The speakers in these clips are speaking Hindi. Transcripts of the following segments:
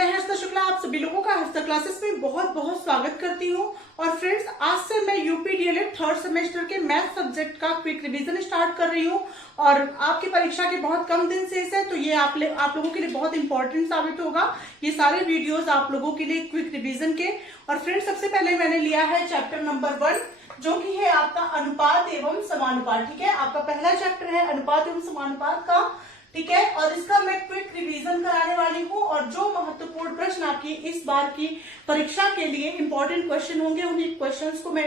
मैं हर्षिता शुक्ला आप सभी लोगों का हर्षिता क्लासेस में बहुत बहुत स्वागत करती हूँ। और फ्रेंड्स, आज से मैं यूपी डीएलएड थर्ड सेमेस्टर के मैथ सब्जेक्ट का क्विक रिवीजन स्टार्ट कर रही हूँ। और आपकी परीक्षा के बहुत कम दिन शेष है, तो ये आप लोगों के लिए बहुत इंपॉर्टेंट साबित होगा ये सारे वीडियोस आप लोगों के लिए क्विक रिवीजन के। और फ्रेंड्स, सबसे पहले मैंने लिया है चैप्टर नंबर 1, जो कि है आपका अनुपात एवं समानुपात। ठीक है, आपका पहला चैप्टर है अनुपात एवं समानुपात का। ठीक है, और इसका मैं क्विक रिवीजन कराने वाली हूँ। और जो महत्वपूर्ण प्रश्न आपकी इस बार की परीक्षा के लिए इंपॉर्टेंट क्वेश्चन होंगे, उन्हीं क्वेश्चंस को मैं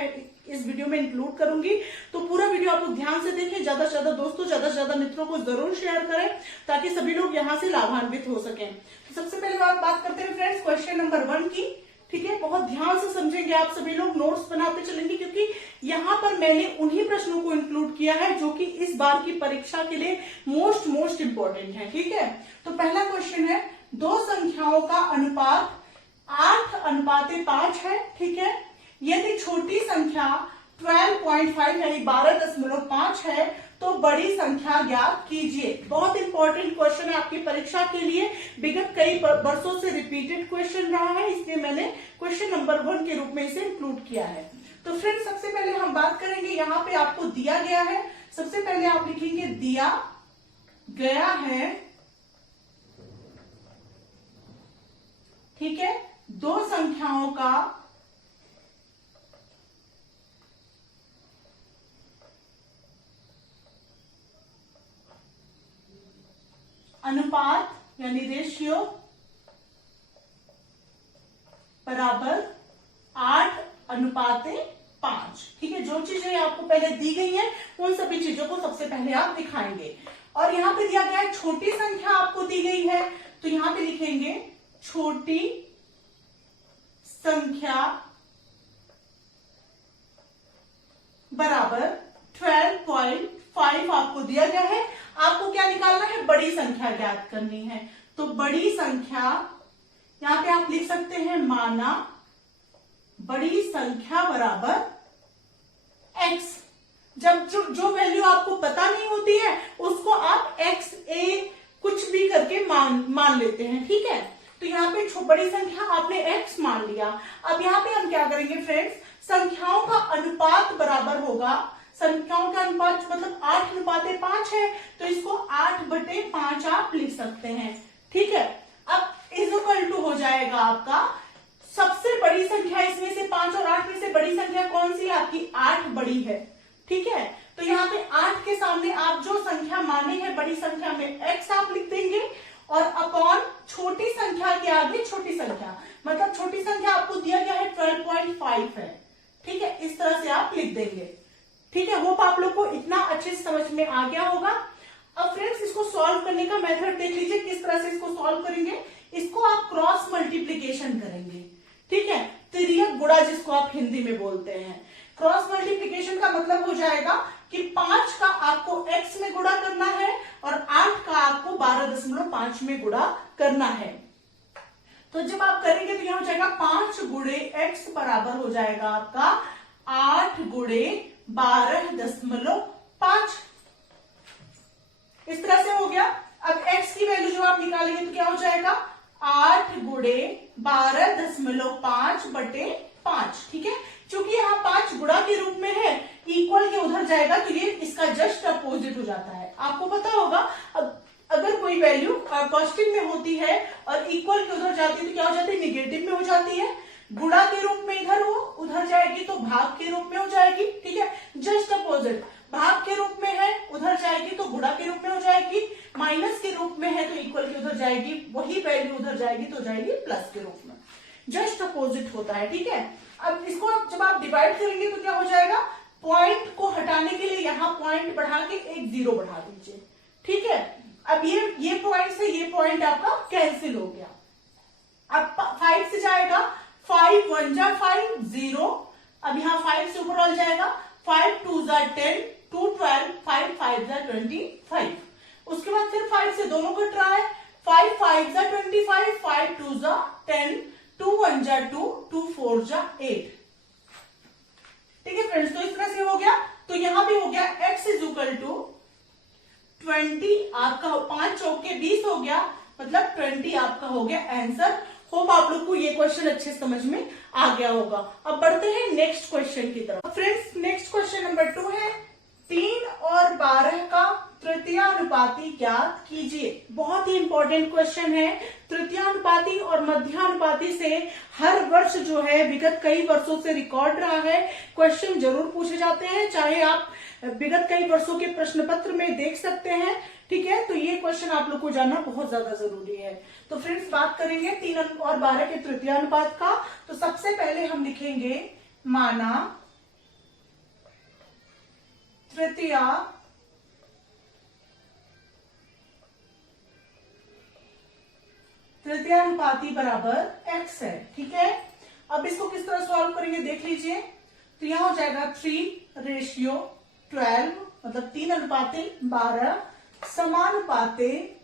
इस वीडियो में इंक्लूड करूंगी। तो पूरा वीडियो आप लोग ध्यान से देखें, ज्यादा से ज्यादा दोस्तों, ज्यादा से ज्यादा मित्रों को जरूर शेयर करें, ताकि सभी लोग यहाँ से लाभान्वित हो सकें। तो सबसे पहले बात करते हैं फ्रेंड्स क्वेश्चन नंबर 1 की। ठीक है, बहुत ध्यान से समझेंगे आप सभी लोग, नोट्स बनाते चलेंगे, क्योंकि यहाँ पर मैंने उन्हीं प्रश्नों को इंक्लूड किया है जो कि इस बार की परीक्षा के लिए मोस्ट इम्पोर्टेंट है। ठीक है, तो पहला क्वेश्चन है, दो संख्याओं का अनुपात 8:5 है। ठीक है, यदि छोटी संख्या 12.5 यानी 12.5 है तो बड़ी संख्या ज्ञात कीजिए। बहुत इंपॉर्टेंट क्वेश्चन है आपकी परीक्षा के लिए, विगत कई वर्षों से रिपीटेड क्वेश्चन रहा है, इसलिए मैंने क्वेश्चन नंबर 1 के रूप में इसे इंक्लूड किया है। तो फ्रेंड्स, सबसे पहले हम बात करेंगे, यहाँ पे आपको दिया गया है। सबसे पहले आप लिखेंगे दिया गया है। ठीक है, दो संख्याओं का अनुपात यानी रेशियो बराबर 8:5। ठीक है, जो चीजें आपको पहले दी गई हैं उन सभी चीजों को सबसे पहले आप दिखाएंगे। और यहाँ पे दिया गया है छोटी संख्या आपको दी गई है, तो यहाँ पे लिखेंगे छोटी संख्या बराबर 12.5 आपको दिया गया है। आपको क्या निकालना है? बड़ी संख्या ज्ञात करनी है। तो बड़ी संख्या यहां पे आप लिख सकते हैं, माना बड़ी संख्या बराबर x। जब जो वैल्यू आपको पता नहीं होती है उसको आप x a कुछ भी करके मान लेते हैं। ठीक है, तो यहाँ पे बड़ी संख्या आपने x मान लिया। अब यहाँ पे हम क्या करेंगे फ्रेंड्स, संख्याओं का अनुपात बराबर होगा, संख्याओं का अनुपात मतलब 8:5 है, तो इसको 8/5 आप लिख सकते हैं। ठीक है, अब इज इक्वल टू हो जाएगा आपका सबसे बड़ी संख्या इसमें से 5 और 8 में से बड़ी संख्या कौन सी है? आपकी 8 बड़ी है। ठीक है, तो यहाँ पे 8 के सामने आप जो संख्या माने हैं बड़ी संख्या में x आप लिख देंगे, और अपॉन छोटी संख्या के आगे छोटी संख्या, मतलब छोटी संख्या आपको दिया गया है 12.5 है। ठीक है, इस तरह से आप लिख देंगे। ठीक है, होप आप लोग को इतना अच्छे से समझ में आ गया होगा। अब फ्रेंड्स, इसको सॉल्व करने का मेथड देख लीजिए, किस तरह से इसको सॉल्व करेंगे। इसको आप क्रॉस मल्टीप्लीकेशन करेंगे। ठीक है, तिर्यक गुणा जिसको आप हिंदी में बोलते हैं। क्रॉस मल्टीप्लीकेशन का मतलब हो जाएगा कि 5 का आपको x में गुणा करना है और 8 का आपको 12.5 में गुणा करना है। तो जब आप करेंगे तो यह हो जाएगा 5 गुणे x बराबर हो जाएगा आपका 8 गुणे 12.5। इस तरह से हो गया। अब x की वैल्यू जो आप निकालेंगे तो क्या हो जाएगा? 8 गुणे 12.5/5। ठीक है, क्योंकि यहाँ 5 गुणा के रूप में है, इक्वल के उधर जाएगा तो ये इसका जस्ट अपोजिट हो जाता है। आपको पता होगा, अब अगर कोई वैल्यू पॉजिटिव में होती है और इक्वल के उधर जाती है तो क्या हो जाती है? निगेटिव में हो जाती है। गुणा के रूप में इधर हो, उधर जाएगी तो भाग के रूप में हो जाएगी। ठीक है, जस्ट अपोजिट। भाग के रूप में है, उधर जाएगी तो गुणा के रूप में हो जाएगी। माइनस के रूप में है तो इक्वल के उधर जाएगी, वही वैल्यू उधर जाएगी तो जाएगी प्लस के रूप में। जस्ट अपोजिट होता है। ठीक है, अब इसको जब आप डिवाइड करेंगे तो क्या हो जाएगा? पॉइंट को हटाने के लिए यहाँ पॉइंट बढ़ा के एक 0 बढ़ा दीजिए। ठीक है, अब ये पॉइंट से ये पॉइंट आपका कैंसिल हो गया। अब 5 से जाएगा, 5 1 जा 5 0। अब यहाँ 5 से ऊपर आ जाएगा, 5 2 जा 10 2 12 5 5 जा 25। उसके बाद फिर 5 से दोनों कट रहा है, 5 5 जा 25 5 2 जा 10 2 1 जा 2 2 4 जा 8। ठीक है फ्रेंड्स, तो इस तरह से हो गया। तो यहां भी हो गया x इज इक्वल टू 20 आपका 5 चौके 20 हो गया, मतलब 20 आपका हो गया आंसर। होप आप लोग को ये क्वेश्चन अच्छे समझ में आ गया होगा। अब बढ़ते हैं नेक्स्ट क्वेश्चन की तरफ। फ्रेंड्स नेक्स्ट क्वेश्चन नंबर 2 है 3 और 12 का तृतीयानुपाती ज्ञात कीजिए। बहुत ही इंपॉर्टेंट क्वेश्चन है। तृतीयानुपाती और मध्यानुपाती से हर वर्ष जो है विगत कई वर्षों से रिकॉर्ड रहा है, क्वेश्चन जरूर पूछे जाते हैं, चाहे आप विगत कई वर्षों के प्रश्न पत्र में देख सकते हैं। ठीक है, तो ये क्वेश्चन आप लोग को जानना बहुत ज्यादा जरूरी है। तो फ्रेंड्स बात करेंगे 3 और 12 के तृतीयानुपात का। तो सबसे पहले हम लिखेंगे माना तृतीयानुपाती बराबर x है। ठीक है, अब इसको किस तरह सॉल्व करेंगे देख लीजिए। तो यहां हो जाएगा 3:12 मतलब 3:12 समानुपाते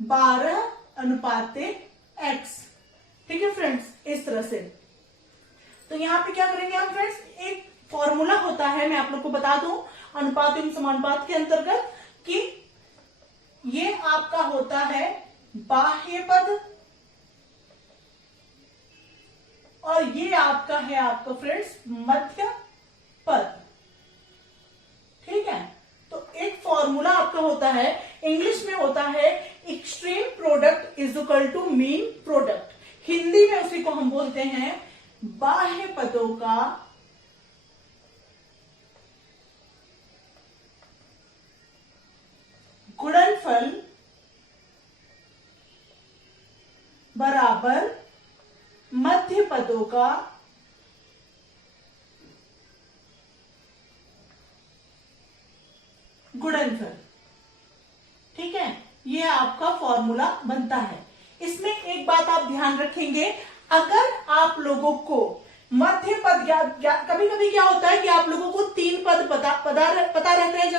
12:x। ठीक है फ्रेंड्स, इस तरह से। तो यहां पे क्या करेंगे हम फ्रेंड्स, एक फॉर्मूला होता है, मैं आप लोग को बता दूं अनुपात एवं समानुपात के अंतर्गत, कि ये आपका होता है बाह्य पद और ये आपका है आपका फ्रेंड्स मध्य पद। ठीक है, तो एक फॉर्मूला आपका होता है, इंग्लिश में होता है extreme product is equal to mean product. Hindi में उसी को हम बोलते हैं बाह्य पदों का गुणनफल बराबर मध्य पदों का गुणनफल। ठीक है, ये आपका फॉर्मूला बनता है। इसमें एक बात आप ध्यान रखेंगे, अगर आप लोगों को मध्य पद कभी कभी क्या होता है कि आप लोगों को 3 पद पता रहते हैं।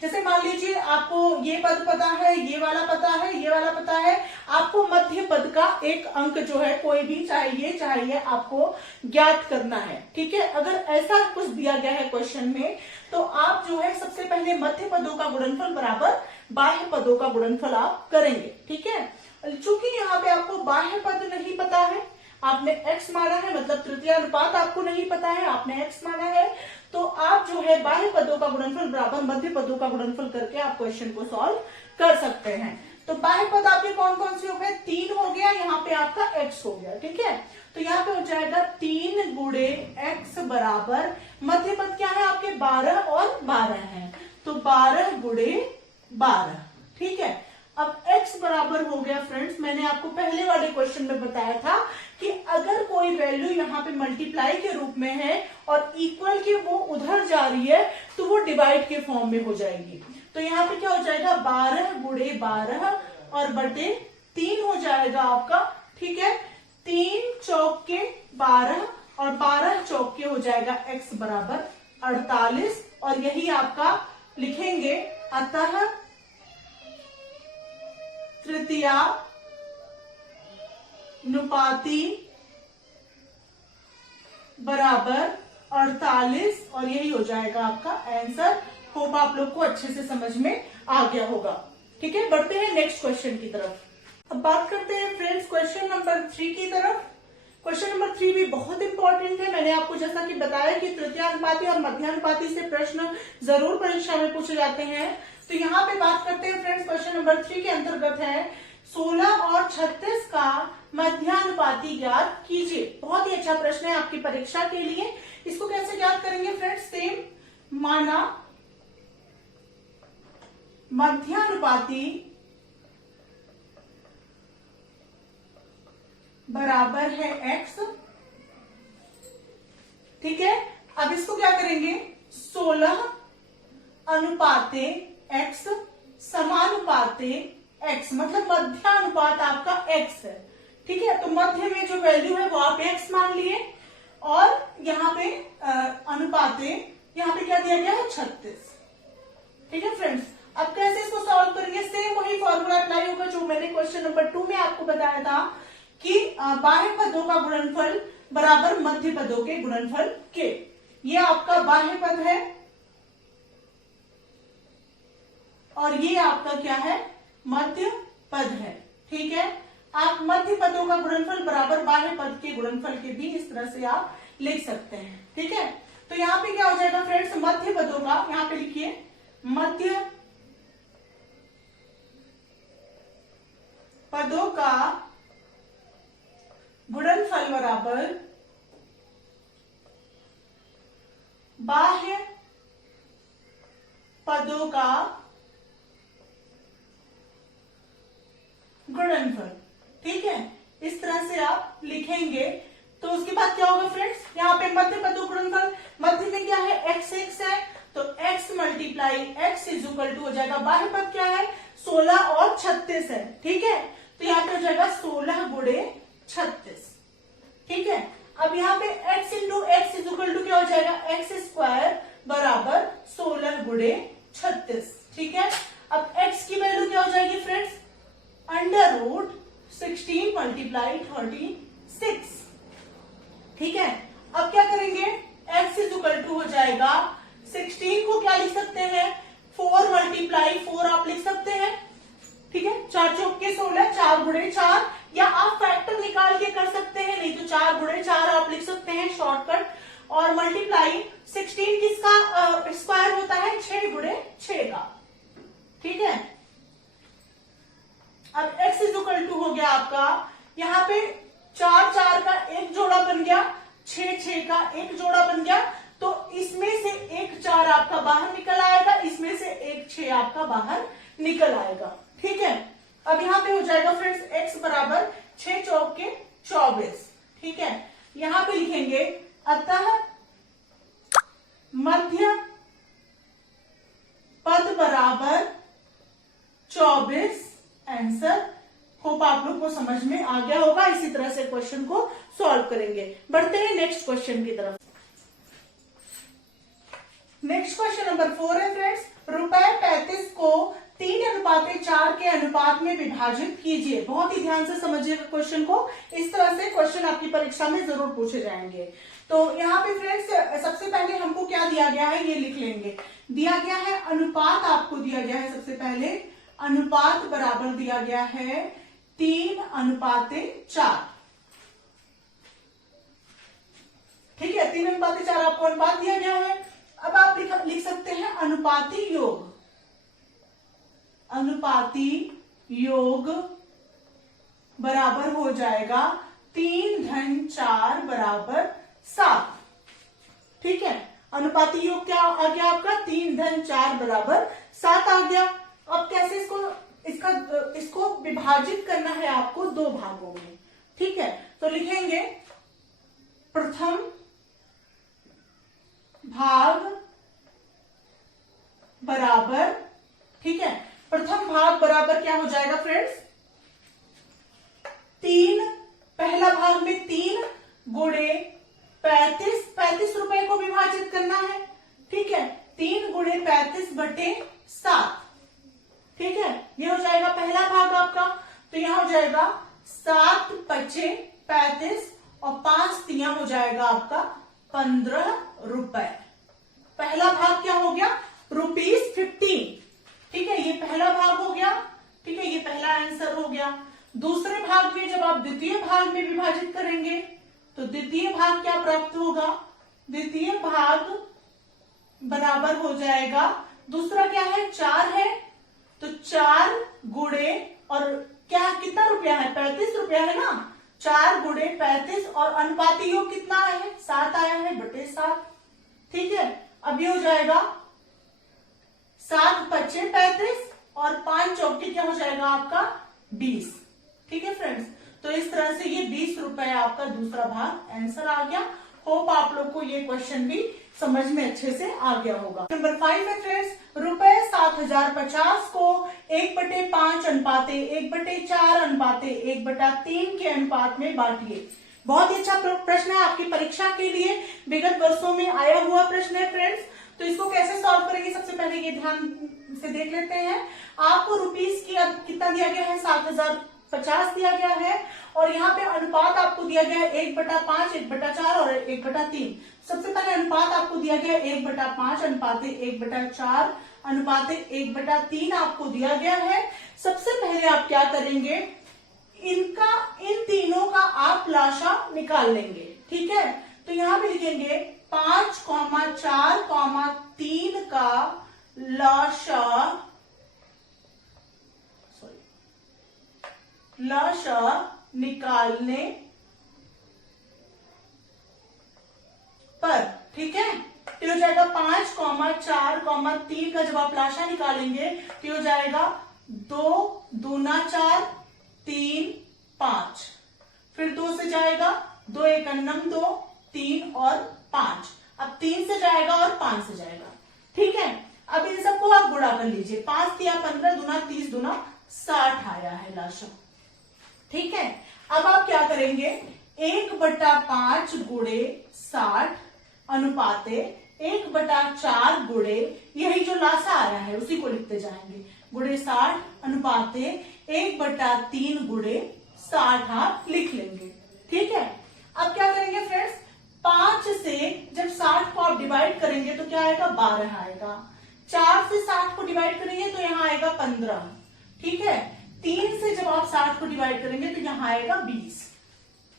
जैसे मान लीजिए आपको ये पद पता है, ये वाला पता है, ये वाला पता है, आपको मध्य पद का एक अंक जो है कोई भी चाहिए आपको ज्ञात करना है। ठीक है, अगर ऐसा कुछ दिया गया है क्वेश्चन में, तो आप जो है सबसे पहले मध्य पदों का गुणनफल बराबर बाह्य पदों का गुणनफल आप करेंगे। ठीक है, चूंकि यहाँ पे आपको बाह्य पद नहीं पता है, आपने x माना है, मतलब तृतीयानुपात आपको नहीं पता है, आपने x माना है, तो आप जो है बाह्य पदों का गुणनफल बराबर मध्य पदों का गुणनफल करके आप क्वेश्चन को सॉल्व कर सकते हैं। तो बाह्य पद आपके कौन कौन से हो गए, 3 हो गया, यहाँ पे आपका x हो गया। ठीक है, तो यहाँ पे हो जाएगा 3 गुणे x बराबर मध्य पद क्या है आपके 12 और 12 है, तो 12 गुणे 12। ठीक है, अब x बराबर हो गया फ्रेंड्स, मैंने आपको पहले वाले क्वेश्चन में बताया था कि अगर कोई वैल्यू यहाँ पे मल्टीप्लाई के रूप में है और इक्वल की वो उधर जा रही है, तो वो डिवाइड के फॉर्म में हो जाएगी। तो यहाँ पे क्या हो जाएगा 12 गुणे 12 और बटे 3 हो जाएगा आपका। ठीक है, 3 चौके 12 और 12 चौके हो जाएगा x बराबर 48 और यही आपका लिखेंगे, अतः तृतीयानुपाती बराबर 48 और यही हो जाएगा आपका आंसर। होप आप लोग को अच्छे से समझ में आ गया होगा। ठीक है, बढ़ते हैं नेक्स्ट क्वेश्चन की तरफ। अब बात करते हैं फ्रेंड्स क्वेश्चन नंबर 3 की तरफ। क्वेश्चन नंबर 3 भी बहुत इंपॉर्टेंट है। मैंने आपको जैसा कि बताया कि तृतीयानुपाती और मध्यानुपाती से प्रश्न जरूर परीक्षा में पूछे जाते हैं। तो यहाँ पे बात करते हैं फ्रेंड्स क्वेश्चन नंबर 3 के अंतर्गत है 16 और 36 का मध्यानुपाती ज्ञात कीजिए। बहुत ही अच्छा प्रश्न है आपकी परीक्षा के लिए। इसको कैसे ज्ञात करेंगे फ्रेंड्स, सेम माना मध्यानुपाती बराबर है x। ठीक है, अब इसको क्या करेंगे 16 अनुपाते x समानुपाते x, मतलब मध्यानुपात आपका x है। ठीक है, तो मध्य में जो वैल्यू है वो आप x मान लिए और यहाँ पे अनुपाते यहाँ पे क्या दिया गया है 36। ठीक है फ्रेंड्स, अब कैसे इसको सॉल्व करेंगे, सेम वही फॉर्मूला अप्लाई होगा जो मैंने क्वेश्चन नंबर 2 में आपको बताया था कि बाह्य पदों का गुणनफल बराबर मध्य पदों के गुणनफल के। ये आपका बाह्य पद है और ये आपका क्या है मध्य पद है। ठीक है, आप मध्य पदों का गुणनफल बराबर बाह्य पद के गुणनफल के भी इस तरह से आप लिख सकते हैं। ठीक है, तो यहाँ पे क्या हो जाएगा फ्रेंड्स, मध्य पदों का, यहाँ पे लिखिए मध्य पदों का गुणनफल बराबर बाह्य पदों का गुणनफल। ठीक है, इस तरह से आप लिखेंगे। तो उसके बाद क्या होगा फ्रेंड्स, यहाँ पे मध्य पदों गुणनफल, मध्य में क्या है x है, तो x multiply x is equal to हो जाएगा, बाह्य पद क्या है 16 और 36 है। ठीक है, तो यहाँ पे हो जाएगा 16 गुणे 36। ठीक है, अब यहाँ पे x into x is equal to क्या हो जाएगा, एक्स स्क्वायर बराबर 16 गुणे 36। ठीक है, अब x की वैल्यू क्या हो जाएगी फ्रेंड्स, अंडर रूट 16 मल्टीप्लाई 36। ठीक है, अब क्या करेंगे, x इज इक्वल टू हो जाएगा 16 को क्या लिख सकते हैं 4 मल्टीप्लाई 4 आप लिख सकते हैं। ठीक है, 4 चौक के 16, 4 गुणे 4, या आप फैक्टर निकाल के कर सकते हैं, नहीं तो 4 गुणे 4 आप लिख सकते हैं शॉर्टकट, और मल्टीप्लाई 16 किसका स्क्वायर होता है 6 गुणे 6 का। ठीक है, अब x इज इक्वल टू हो गया आपका, यहाँ पे 4 4 का एक जोड़ा बन गया, 6 6 का एक जोड़ा बन गया, तो इसमें से एक 4 आपका बाहर निकल आएगा, इसमें से एक 6 आपका बाहर निकल आएगा। ठीक है, अब यहाँ पे हो जाएगा फ्रेंड्स x बराबर 6 चौक के 24। ठीक है, यहाँ पे लिखेंगे अतः मध्य पद बराबर 24। आंसर होप आप लोग को समझ में आ गया होगा। इसी तरह से क्वेश्चन को सॉल्व करेंगे। बढ़ते हैं नेक्स्ट क्वेश्चन की तरफ। नेक्स्ट क्वेश्चन नंबर 4 है फ्रेंड्स, रुपए 35 को 3:4 के अनुपात में विभाजित कीजिए। बहुत ही ध्यान से समझिएगा क्वेश्चन को, इस तरह से क्वेश्चन आपकी परीक्षा में जरूर पूछे जाएंगे। तो यहाँ पे फ्रेंड्स सबसे पहले हमको क्या दिया गया है ये लिख लेंगे। दिया गया है अनुपात, आपको दिया गया है सबसे पहले अनुपात बराबर दिया गया है 3:4। ठीक है, 3:4 आपको अनुपात दिया गया है। अब आप लिख सकते हैं अनुपाती योग। अनुपाती योग बराबर हो जाएगा 3-4 बराबर 7। ठीक है, अनुपाती योग क्या आ गया आपका 3-4 बराबर 7 आ गया। अब कैसे इसको विभाजित करना है आपको 2 भागों में। ठीक है, तो लिखेंगे प्रथम भाग बराबर, ठीक है, प्रथम भाग बराबर क्या हो जाएगा फ्रेंड्स 3, पहला भाग में 3 गुणे 35 रुपए को विभाजित करना है। ठीक है, 3 गुणे 35 बटे 7। ठीक है, ये हो जाएगा पहला भाग आपका। तो यहां हो जाएगा 7 पचे 35 और 5 तिया हो जाएगा आपका 15 रुपए। पहला भाग क्या हो गया ₹15। ठीक है, ये पहला भाग हो गया। ठीक है, ये पहला आंसर हो गया। दूसरे भाग में जब आप द्वितीय भाग में विभाजित करेंगे तो द्वितीय भाग क्या प्राप्त होगा, द्वितीय भाग बराबर हो जाएगा, दूसरा क्या है 4 है, तो 4 गुणे और क्या कितना रुपया है 35 रुपया है ना, 4 गुणे 35 और अनुपाती योग कितना आया है 7 आया है बटे 7। ठीक है, अब ये हो जाएगा 7 पचे 35 और 5 चौके क्या हो जाएगा आपका 20। ठीक है फ्रेंड्स, तो इस तरह से ये 20 रुपए आपका दूसरा भाग आंसर आ गया। होप आप लोग को ये क्वेश्चन भी समझ में अच्छे से आ गया होगा। नंबर 5 है फ्रेंड्स, रुपए 7050 को 1/5 अनुपाते 1/4 अनुपाते 1/3 के अनुपात में बांटिए। बहुत ही अच्छा प्रश्न है आपकी परीक्षा के लिए, विगत वर्षों में आया हुआ प्रश्न है फ्रेंड्स। तो इसको कैसे सॉल्व करेंगे, सबसे पहले ये ध्यान से देख लेते हैं। आपको रुपीस की कितना दिया गया है 7050 दिया गया है, और यहाँ पे अनुपात आपको दिया गया है 1/5 1/4 और 1/3। सबसे पहले अनुपात आपको दिया गया है 1/5 अनुपाते 1/4 अनुपाते 1/3 आपको दिया गया है। सबसे पहले आप क्या करेंगे, इनका आप लाशा निकाल लेंगे। ठीक है, तो यहां पे लिखेंगे 5,4,3 का लाशा निकालने पर। ठीक है, तो हो जाएगा 5,4,3 का जब आप लाशा निकालेंगे तो हो जाएगा 2 दूना 4, 3 5, फिर 2 से जाएगा 2 एक अन्नम 2, 3 और 5, अब 3 से जाएगा और 5 से जाएगा। ठीक है, अब इन सबको आप गुणा कर लीजिए, 5 या 15 दूना 30 दूना 60 आया है लाशा। ठीक है, अब आप क्या करेंगे, 1/5 गुणे 60 अनुपाते 1/4 गुणे, यही जो लाशा आया है उसी को लिखते जाएंगे, गुणे 60 अनुपाते 1/3 गुणे 60 आप लिख लेंगे। ठीक है, अब क्या करेंगे फ्रेंड्स, 5 से जब 60 को आप डिवाइड करेंगे तो क्या आएगा, 12 आएगा। 4 से 60 को डिवाइड करेंगे तो यहाँ आएगा 15। ठीक है, 3 से जब आप 60 को डिवाइड करेंगे तो यहाँ आएगा 20।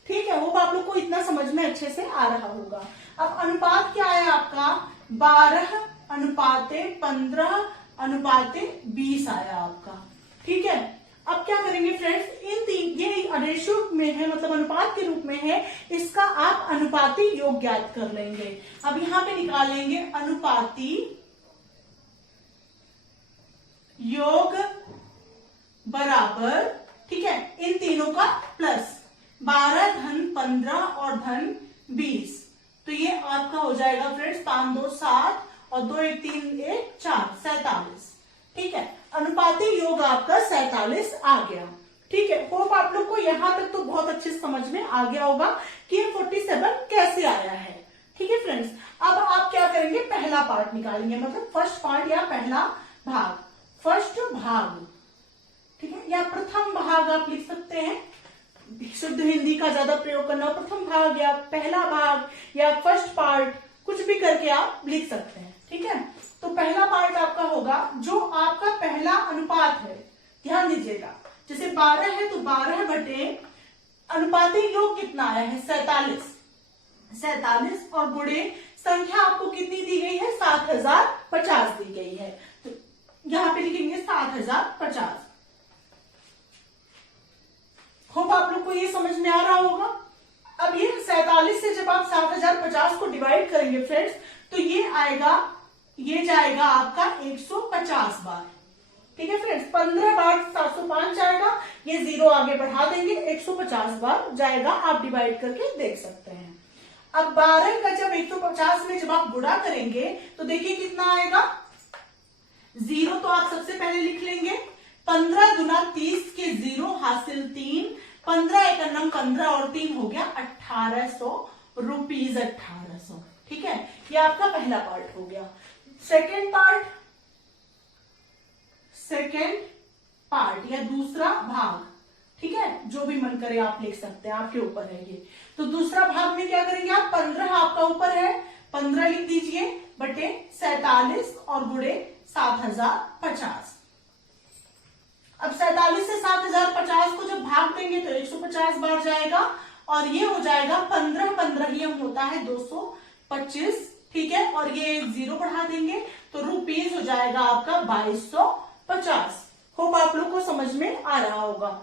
ठीक है, वो आप लोग को इतना समझ में अच्छे से आ रहा होगा। अब अनुपात क्या आया आपका, 12 अनुपाते 15 अनुपाते 20 आया आपका। ठीक है, अब क्या करेंगे फ्रेंड्स, इन तीन, ये रेशियो में है मतलब अनुपात के रूप में है, इसका आप अनुपाती योग ज्ञात कर लेंगे। अब यहां पे निकालेंगे अनुपाती योग बराबर, ठीक है, इन तीनों का प्लस 12 धन 15 और धन 20, तो ये आपका हो जाएगा फ्रेंड्स 5 2 7 और 2 1 3 1 4 47। ठीक है, अनुपाती योग आपका 47 आ गया। ठीक है, होप आप लोग को यहां तक तो बहुत अच्छे से समझ में आ गया होगा कि 47 कैसे आया है। ठीक है फ्रेंड्स, अब आप क्या करेंगे, पहला पार्ट निकालेंगे, मतलब फर्स्ट पार्ट या पहला भाग, फर्स्ट भाग। ठीक है, या प्रथम भाग आप लिख सकते हैं, शुद्ध हिंदी का ज्यादा प्रयोग करना, प्रथम भाग या पहला भाग या फर्स्ट पार्ट, कुछ भी करके आप लिख सकते हैं। ठीक है, तो पहला पार्ट आपका होगा जो आपका पहला अनुपात है, ध्यान दीजिएगा, जैसे 12 है तो 12 बटे अनुपाती योग कितना आया है, 47 और गुणे संख्या आपको कितनी दी गई है, 7050 दी गई है, तो यहां पे लिखेंगे 7050। होप आप लोग को ये समझ में आ रहा होगा। अब ये 47 से जब आप 7050 को डिवाइड करेंगे फ्रेंड्स, तो ये आएगा, ये जाएगा आपका 150 बार। ठीक है फ्रेंड्स, 15 बार 705 जाएगा, ये 0 आगे बढ़ा देंगे, 150 बार जाएगा, आप डिवाइड करके देख सकते हैं। अब 12 का जब 150 में जब आप गुणा करेंगे तो देखिए कितना आएगा, 0 तो आप सबसे पहले लिख लेंगे, 15 गुना 30 के 0 हासिल 3, 15 एक अन्नम 15 और 3 हो गया 1800 रुपीज, 1800। ठीक है, ये आपका पहला पार्ट हो गया। सेकेंड पार्ट या दूसरा भाग, ठीक है, जो भी मन करे आप लिख सकते हैं, आपके ऊपर है ये। तो दूसरा भाग में क्या करेंगे आप, 15 आपका ऊपर है, 15 लिख दीजिए बटे 47 और गुणे 7050। अब 47 से 7050 को जब भाग देंगे तो 150 बार जाएगा और ये हो जाएगा 15 15 ही हम होता है 225। ठीक है, और ये 0 बढ़ा देंगे तो रुपीज हो जाएगा आपका 2250। होप आप लोग को समझ में आ रहा होगा।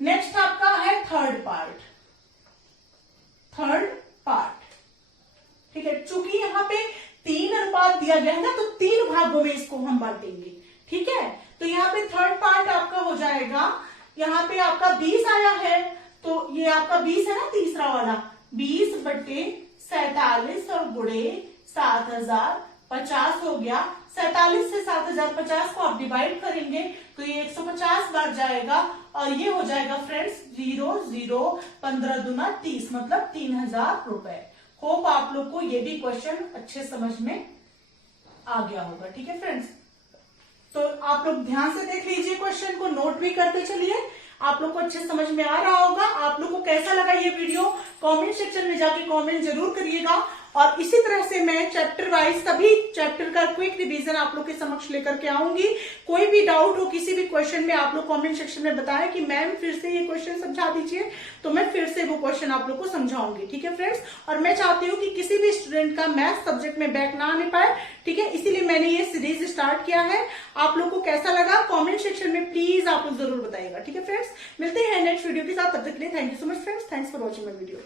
नेक्स्ट आपका है थर्ड पार्ट। ठीक है, चूंकि यहाँ पे 3 अनुपात दिया गया है ना, तो 3 भागों में इसको हम बांटेंगे। ठीक है, तो यहाँ पे थर्ड पार्ट आपका हो जाएगा, यहाँ पे आपका 20 आया है, तो ये आपका 20 है ना, तीसरा वाला 20 बटे 47 और गुणे 7050 हो गया। 47 से 7050 को आप डिवाइड करेंगे तो ये 150 बार जाएगा और ये हो जाएगा फ्रेंड्स 0 0 15 दूना 30, मतलब 3000 रुपए। होप आप लोग को ये भी क्वेश्चन अच्छे समझ में आ गया होगा। ठीक है फ्रेंड्स, तो आप लोग ध्यान से देख लीजिए, क्वेश्चन को नोट भी करते चलिए, आप लोग को अच्छे समझ में आ रहा होगा। आप लोग को कैसा लगा ये वीडियो, कमेंट सेक्शन में जाके कमेंट जरूर करिएगा और इसी तरह से मैं चैप्टर वाइज सभी चैप्टर का क्विक रिवीजन आप लोग के समक्ष लेकर के आऊंगी। कोई भी डाउट हो किसी भी क्वेश्चन में आप लोग कमेंट सेक्शन में बताएं कि मैम फिर से ये क्वेश्चन समझा दीजिए, तो मैं फिर से वो क्वेश्चन आप लोग को समझाऊंगी। ठीक है फ्रेंड्स, और मैं चाहती हूँ कि किसी भी स्टूडेंट का मैथ सब्जेक्ट में बैक ना आने पाए। ठीक है, इसीलिए मैंने ये सीरीज स्टार्ट किया है। आप लोग को कैसा लगा कमेंट सेक्शन में प्लीज आप लोग जरूर बताइएगा। ठीक है फ्रेंड्स, मिलते हैं नेक्स्ट वीडियो के साथ, तब तक के लिए thank you so much friends, thanks for watching my video.